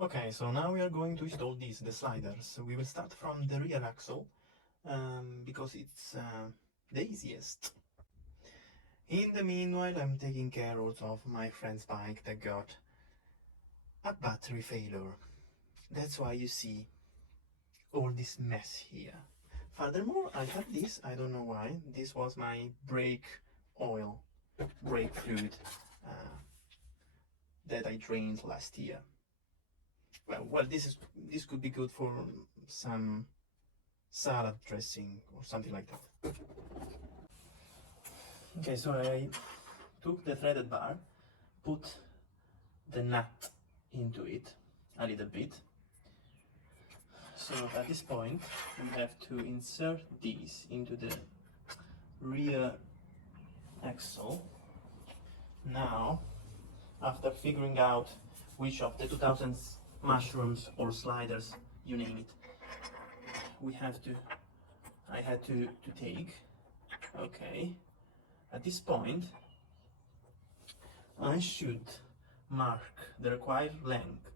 Okay, so now we are going to install the sliders. We will start from the rear axle because it's the easiest. In the meanwhile, I'm taking care also of my friend's bike that got a battery failure. That's why you see all this mess here. Furthermore, I have this, I don't know why, this was my brake oil, brake fluid that I drained last year. Well, this could be good for some salad dressing or something like that. Okay, so I took the threaded bar, put the nut into it a little bit. So at this point we have to insert these into the rear axle. Now, after figuring out which of the 2000s mushrooms or sliders, you name it, I had to take. Okay, at this point I should mark the required length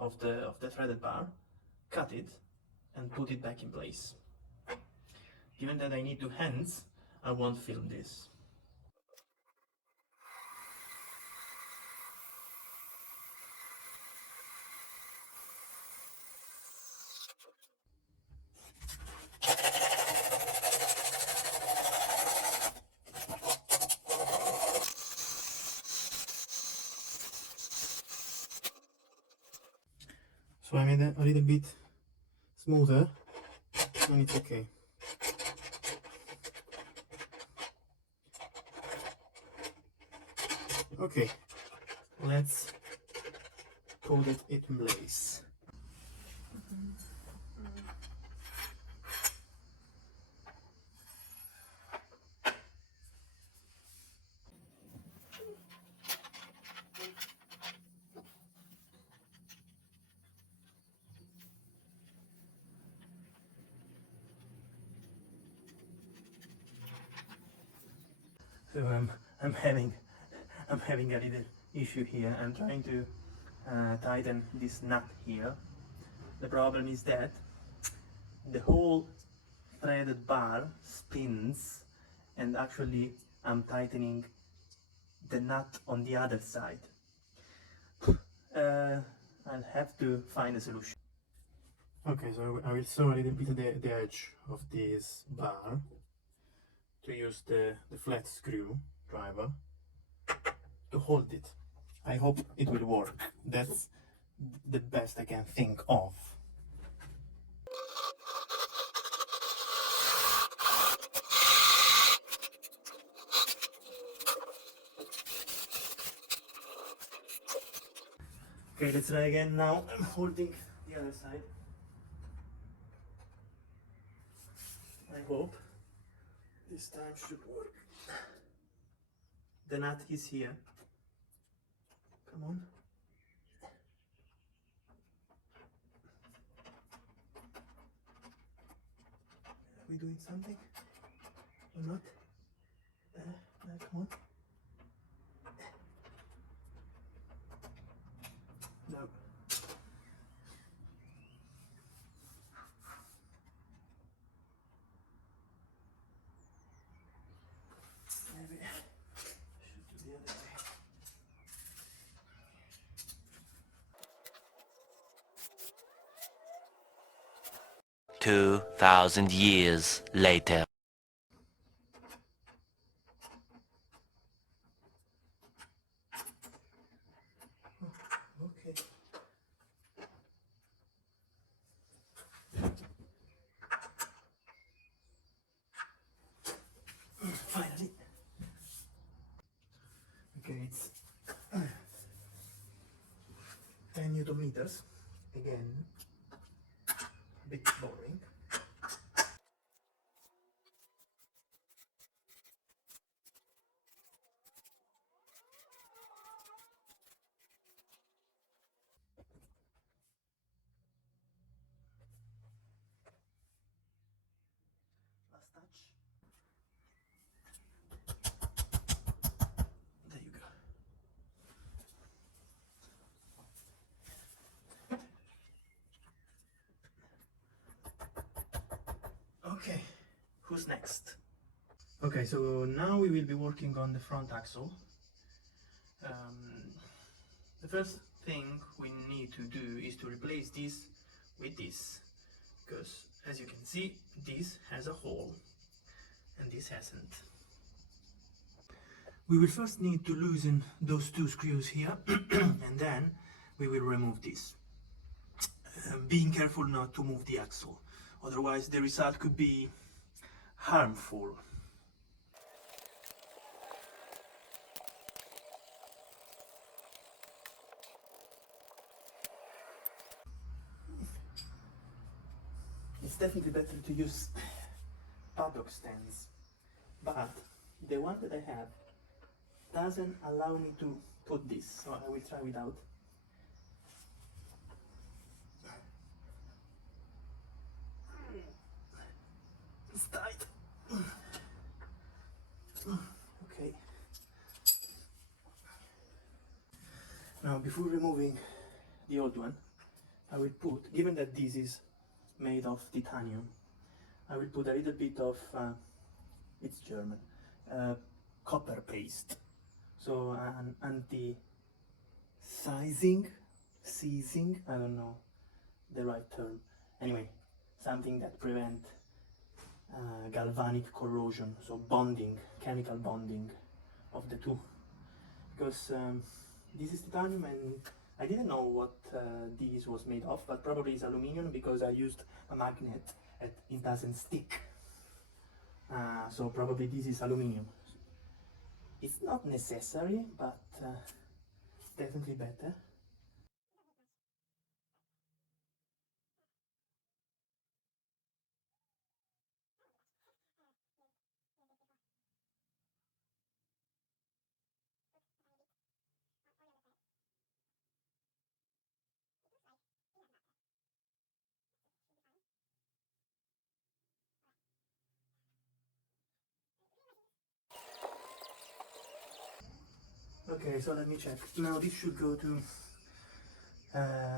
of the threaded bar, cut it and put it back in place. Given that I need two hands, I won't film this. So I made it a little bit smoother and it's okay. Okay, let's put it in place. So I'm having a little issue here. I'm trying to tighten this nut here. The problem is that the whole threaded bar spins, and actually I'm tightening the nut on the other side. I'll have to find a solution. Okay, so I will sew a little bit the edge of this bar to use the flat screw driver to hold it. I hope it will work. That's the best I can think of. Okay, let's try again. Now I'm holding the other side. I hope this time should work. The nut is here. Come on. Are we doing something or not? Come on. No. Maybe I should do the other way. 2,000 years later. Okay. Finally. Okay, it's 10 Newton meters. Again, a bit boring. Last touch. There you go. who's next? Okay, so now we will be working on the front axle. The first thing we need to do is to replace this with this, because as you can see, this has a hole and this hasn't. We will first need to loosen those two screws here and then we will remove this. Being careful not to move the axle, otherwise the result could be harmful. It's definitely better to use paddock stands, but the one that I have doesn't allow me to put this, so I will try without. It's tight. Okay. Now, before removing the old one, I will put, given that this is made of titanium, I will put a little bit of, it's German, copper paste. So an seizing, I don't know the right term. Anyway, something that prevent galvanic corrosion, so bonding, chemical bonding of the two. Because this is titanium and I didn't know what this was made of, but probably it's aluminium because I used a magnet and it doesn't stick. So probably this is aluminium. It's not necessary, but definitely better. Okay, so let me check. Now this should go to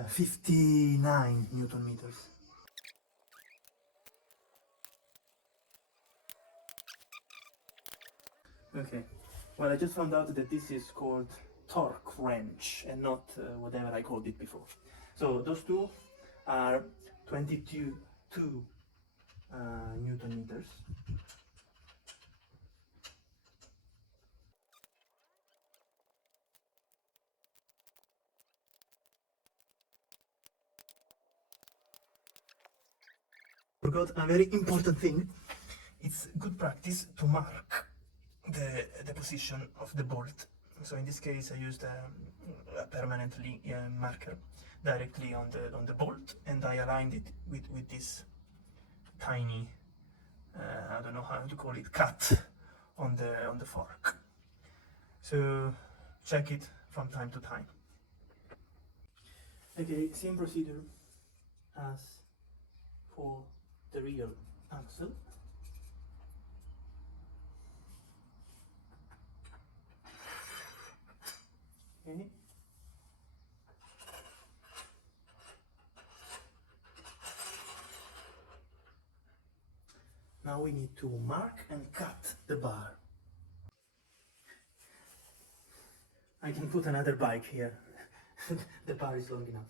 59 Newton meters. Okay, well I just found out that this is called torque wrench and not whatever I called it before. So those two are 22 Newton meters. Forgot a very important thing. It's good practice to mark the position of the bolt. So in this case, I used a permanent marker directly on the bolt, and I aligned it with this tiny, I don't know how to call it, cut on the fork. So check it from time to time. Okay, same procedure as for the rear axle. Okay. Now we need to mark and cut the bar. I can put another bike here. The bar is long enough.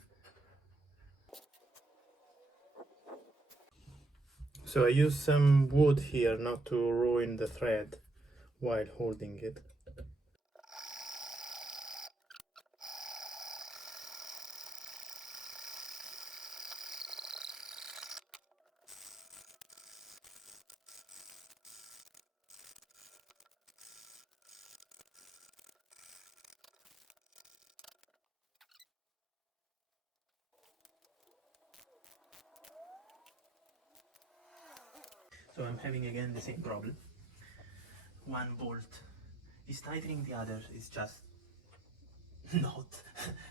So I use some wood here not to ruin the thread while holding it. So I'm having again the same problem. One bolt is tightening, the other is just not.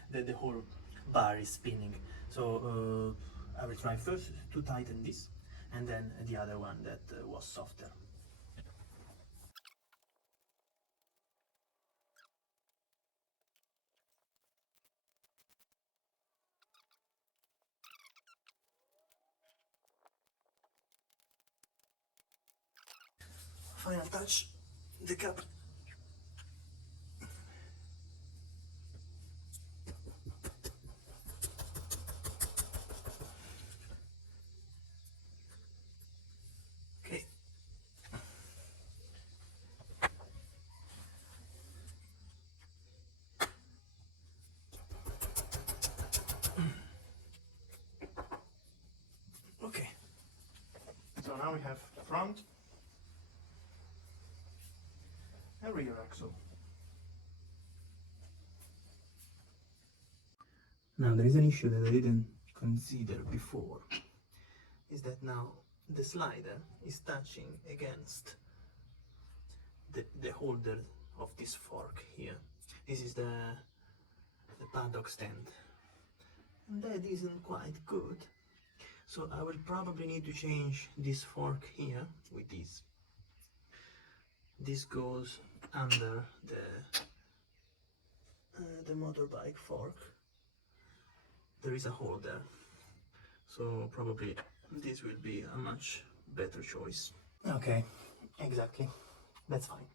The whole bar is spinning. So I will try first to tighten this and then the other one that was softer. Don't touch the cup. Okay. Okay. So now we have front and rear axle. Now there is an issue that I didn't consider before, is that now the slider is touching against the holder of this fork here. This is the paddock stand, and that isn't quite good. So I will probably need to change this fork here with this. This goes under the motorbike fork. There is a hole there, so probably this will be a much better choice. Okay, exactly, that's fine.